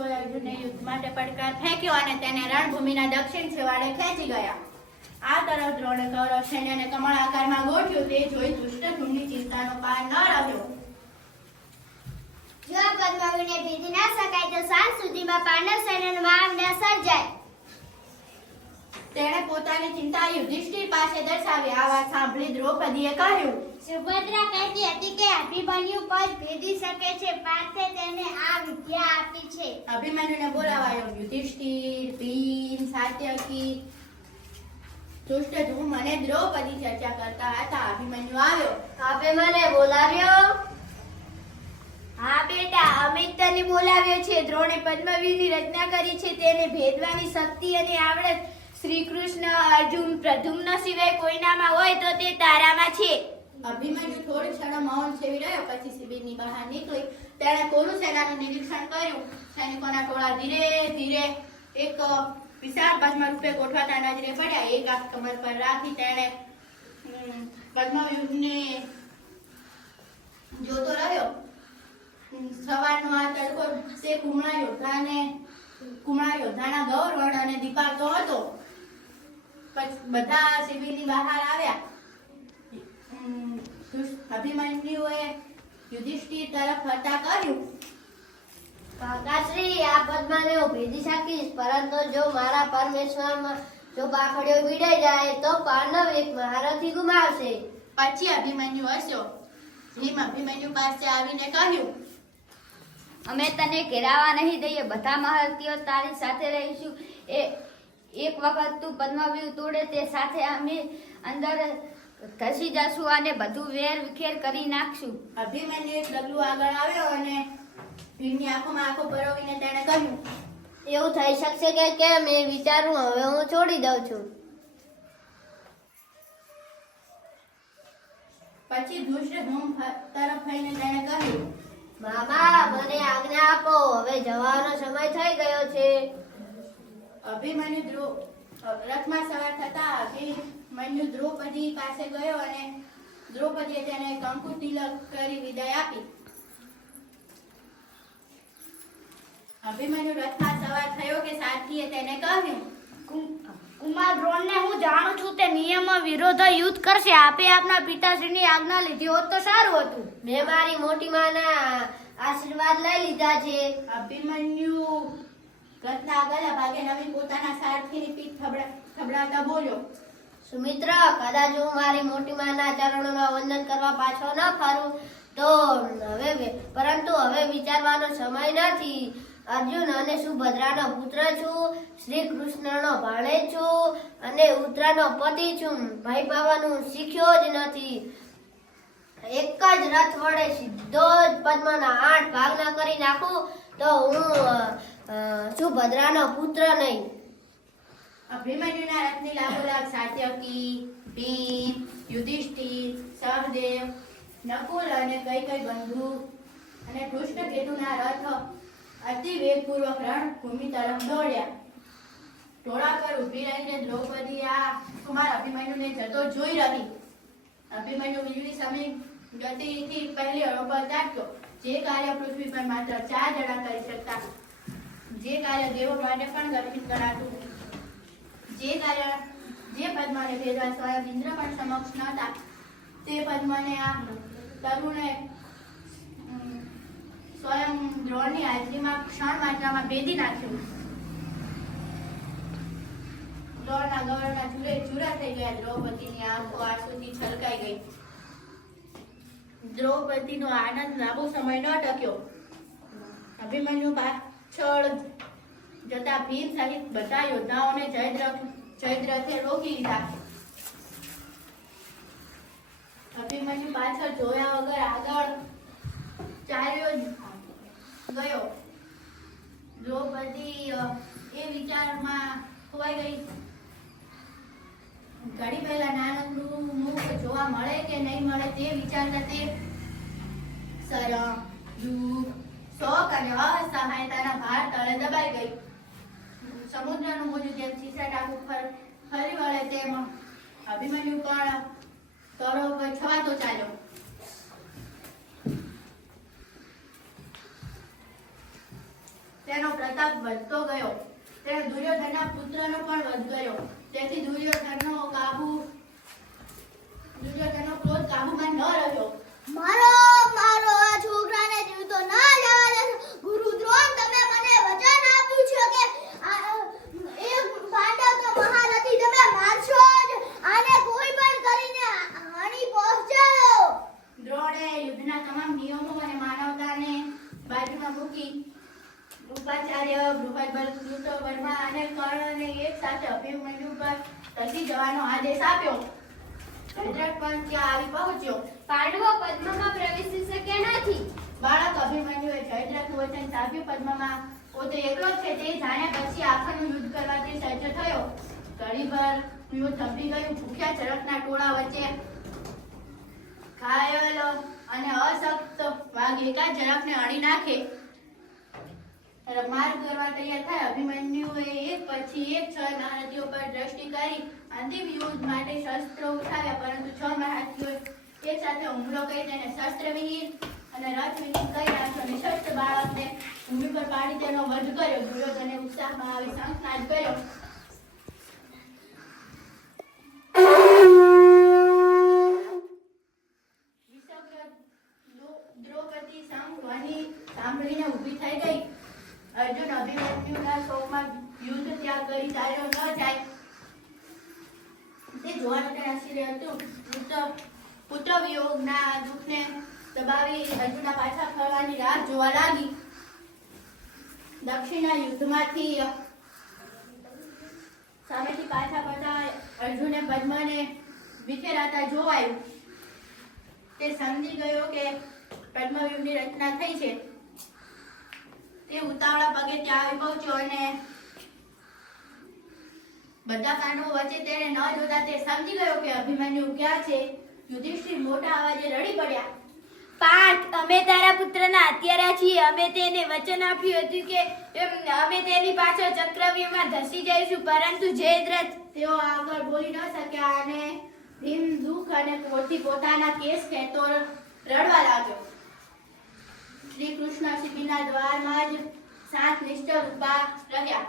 કૌરવોએ અર્જુનને યુદ્ધ માટે પડકાર ફેંક્યો અને તેને રણભૂમિના દક્ષિણ છેવાડે ખેંચી ગયા. આ તરફ દ્રોણે કૌરવ સૈન્યને કમળ આકારમાં ગોઠવ્યું તે જોઈ ધૃષ્ટદ્યુમ્નની ચિંતાનો પાર ન રહ્યો. જો પદ્માવતીને ભેદી ના શકાય તો સાંજ સુધીમાં પાંડવ સૈન્યનો મહાવિનાશ સર્જાય. તેણે પોતાની ચિંતા યુધિષ્ઠિર પાસે દર્શાવી. આ વાત સાંભળી દ્રૌપદીએ કહ્યું, સુભદ્રા કહેતી હતી કે અભિમન્યુ પદ ભેદી શકે છે. પાર્થે તેને આ વિદ્યા આપી છે. અભિમન્યુને બોલાવાયો. યુધિષ્ઠિર, ભીમ, સાત્યકી, ધૃષ્ટદ્યુમ્ન અને દ્રૌપદી ચર્ચા કરતા હતા. અભિમન્યુ આવ્યો. આપે મને બોલાવ્યો? હા બેટા, અમે તને બોલાવ્યો છે. દ્રોણે પદ્મવ્યૂહની રચના કરી છે. તેને ભેદવાની શક્તિ અને આવડત શ્રી કૃષ્ણ, અર્જુન, પ્રદ્યુમ્ન સિવાય કોઈનામાં હોય તો તે તારામાં છે. અભિમન્યુ થોડી ક્ષણો મૌન સેવી રહ્યો. પછી શિબિરની બહાર નીકળી તેણે કોરુ સેનાનું નિરીક્ષણ કર્યું. સૈનિકોના ટોળા ધીરે ધીરે એક વિશાળ પદ્મ રૂપે ગોઠવાતા નજરે પડ્યા. એક હાથ કમર પર રાખી તેણે પદ્મવ્યૂહને જોતો રહ્યો. સવારનો આ તડકો તે કુમળા યોદ્ધાના ગૌરવર્ણ અને દીપાવતો હતો. પછી બધા શિબિરની બહાર આવ્યા. અભિમન્યુએ યુધિષ્ઠિર તરફ ફરતા કહ્યું, કાકાશ્રી, આ પદ્માને હું ભેદી શકીશ, પરંતુ જો મારા પરમેશ્વરમાં જો બાખડીઓ ભીડાઈ જાય તો પાંડવ એક મહારથી ગુમાવશે. પછી અભિમન્યુ હસ્યો. ભીમ અભિમન્યુ પાસે આવીને કહ્યું, અમે તને ઘેરાવા નહીં દઈએ. બધા મહારથીઓ તારી સાથે રહીશું. એક વખત તું પદ્મવ્યૂહ તોડે તે સાથે અમે અંદર ધસી જશું અને બધું વેર વિખેર કરી નાખશું. અભિમન્યુ એક ડગલું આગળ આવ્યો અને ભીમની આંખોમાં આંખો પરોવીને તેણે કહ્યું, એવું થઈ શકશે કે કેમ એ વિચારું હવે હું છોડી દઉં છું. પછી ધૃષ્ટદ્યુમ્ન તરફ થઈને તેણે કહ્યું, મામા, મને આજ્ઞા આપો. હવે જવાનો સમય થઈ ગયો છે. અભિમન્યુ રથમાં સવાર થતા અભિમન્યુ દ્રૌપદી પાસે ગયો અને દ્રૌપદીએ તેને કંકુ તિલક કરી વિદાય આપી. અભિમન્યુ રથમાં સવાર થયો કે સારથીએ તેને કહ્યું, કુમાર દ્રોણને હું જાણું છું તે નિયમો વિરુદ્ધ યુદ્ધ કરશે. આપે આપના પિતાશ્રીની આજ્ઞા લીધી હોત તો સારું હતું. મેં મારી મોટી માના આશીર્વાદ લઈ લીધા છે. અભિમન્યુ રથના આગલા ભાગે નવી પોતાના સારથીની પીઠ થબડાવતા બોલ્યો, સુમિત્ર, કદાચ હું મારી મોટી માના ચરણોમાં વંદન કરવા પાછો ન ફરું તો પરંતુ હવે વિચારવાનો સમય નથી. અર્જુન અને સુભદ્રાનો પુત્ર છું, શ્રી કૃષ્ણનો ભાણેજ છું અને ઉત્તરાનો પતિ છું. ભય પાવાનું શીખ્યો જ નથી. એક જ રથ વડે સીધો જ પદ્મના 8 ભાગ ન કરી નાખું તો હું સુભદ્રાનો પુત્ર નહીં. અભિમન્યુના રથની લાગોલાગ સાત્યકી, ભીમ, યુધિષ્ઠિર, સહદેવ, નકુલ અને કૈકેયી બંધુ અને ધૃષ્ટકેતુના રથ અતિ વેગપૂર્વક રણભૂમિ તરફ દોડ્યા. ટોળા પર ઊભી રહીને દ્રૌપદી આ કુમાર અભિમન્યુને જતો જોઈ રહી. અભિમન્યુ વીજળી સમી ગતિથી પહેલી હરોળ પર દાટ્યો. જે કાર્ય પૃથ્વી પર માત્ર 4 જણા કરી શકતા, જે કાર્ય દેવો માટે પણ ગર્ભિત કરાતું, જે પદ્માને ભેદવા સ્વયં ઇન્દ્ર પણ સમક્ષ નહોતા, તે પદ્માને આ તરુણે સ્વયં દ્રોણની હાજરીમાં ક્ષણ માત્રામાં ભેદી નાખ્યું. દ્રોણના ગૌરવના ચૂરે ચૂરા થઈ ગયા. દ્રૌપદીની આંખો આંસુથી છલકાઈ ગઈ. દ્રૌપદીનો આનંદ લાંબો સમય ન ટક્યો. અભિમન્યુ પાછળ જતા ભીમ સહિત બધા યોદ્ધાઓને જયદ્રથે રોકી લીધા. અભિમન્યુ પાછળ જોયા વગર આગળ ચાલ્યો ગયો. દ્રૌપદી એ વિચારમાં ખોવાઈ ગઈ. ઘડી પહેલા નાનકડું મુખ જોવા મળે કે નહીં મળે તે વિચારતા તે શરમ, દુઃખ, શોક અને અસહાયતાના ભાર તળે દબાઈ ગઈ. સમુદ્રનું મોજું જેમ ચીસા ટાપુ ફરી વળે તેમ અભિમન્યુ પણ તળો પર છવાતો ચાલ્યો. તેનો પ્રતાપ વધતો ગયો. તેણે દુર્યોધનના પુત્રનો પણ વધ કર્યો. તેથી દુર્યોધનનો ક્રોધ કાબુમાં ન રહ્યો. મારો આ છોકરાને જીવતો ના જવા દેશો. ગુરુ દ્રોણ, તમે મને વચન આપ્યું છે કે એક પાંડવ તો મહારથી તમે મારશો જ. આને કોઈ પણ કરીને હાનિ પહોંચાડો. દ્રોણે યુદ્ધના તમામ નિયમો અને માનવતાને બાજુમાં મૂકી કૃપાચાર્ય, કૃતવર્મા અને કર્ણને એક સાથે અભિમન્યુ પર ધસી જવાનો આદેશ આપ્યો. જયદ્રથ પણ ત્યાં આવી પહોંચ્યો. પાંડવો પદ્મમાં પ્રવેશી શક્યા નથી. બાળક અભિમન્યુએ જયદ્રથનું વચન સાંભળ્યું. પદ્મમાં પોતે એકલો જ છે તે જાણ્યા પછી આખરનું યુદ્ધ કરવાથી સજ્જ થયો. ઘડીભર યુદ્ધ થંભી ગયું. ભૂખ્યા ઝડપના ટોળા વચ્ચે ઘાયલ અને અશક્ત વાઘ એકાદ ઝડપને અડી નાખે માર કરવા તૈયાર થાય. અભિમન્યુએ એક પછી એક 6 મહારથીઓ પર દ્રષ્ટિ કરી અંતિમ યુદ્ધ માટે શસ્ત્રો ઉઠાવ્યા, પરંતુ 6 મહારથીઓએ એક સાથે હુમલો કરી તેને શસ્ત્રવિહીન અને રથવિહીન કરી નાખ્યો. નિશસ્ત્ર બાળકને ભૂમિ પર પાડી તેનો વધ કર્યો. દુર્યોધને ઉત્સાહમાં આવી શંખનાદ કર્યો. દ્રૌપદી સંઘ સાંભળીને ઊભી થઈ ગઈ. અર્જુન અભિમન્યુના શોકમાં યુદ્ધ ત્યાગ કરી ચાલ્યો ન જાય તે જોવાનું તેને આશ્ચર્ય હતું. પુત્ર વિયોગના દુઃખને દબાવી અર્જુનના પાછા ફરવાની રાહ જોવા લાગી. દક્ષિણના યુદ્ધમાંથી સામેથી પાછા ફરતા અર્જુને પદ્મને વિખેરાતા જોવાયું. તે સમજી ગયો કે પદ્મવ્યૂહની રચના થઈ છે. તે ઉતાવળા પગે ત્યાં આવી પહોંચ્યો અને બધા પાંડવો વચ્ચે તેને ન જોતા તે સમજી ગયો કે અભિમન્યુ ક્યાં છે. યુધિષ્ઠિર મોટા અવાજે રડી પડ્યા. પાર્થ, અમે તારા પુત્રના હત્યારા છીએ. અમે તેને વચન આપ્યું હતું કે અમે તેની પાછળ ચક્રવ્યૂહમાં ધસી જઈશું, પરંતુ જયદ્રથ તેઓ આગળ બોલી ન શક્યા અને ભીમ દુઃખ અને ક્રોધથી પોતાના કેસ ખેંચતો રડવા લાગ્યો. શ્રી કૃષ્ણ શિબિરના દ્વારમાં જ શાંત નિશ્ચળ ઊભા રહ્યા.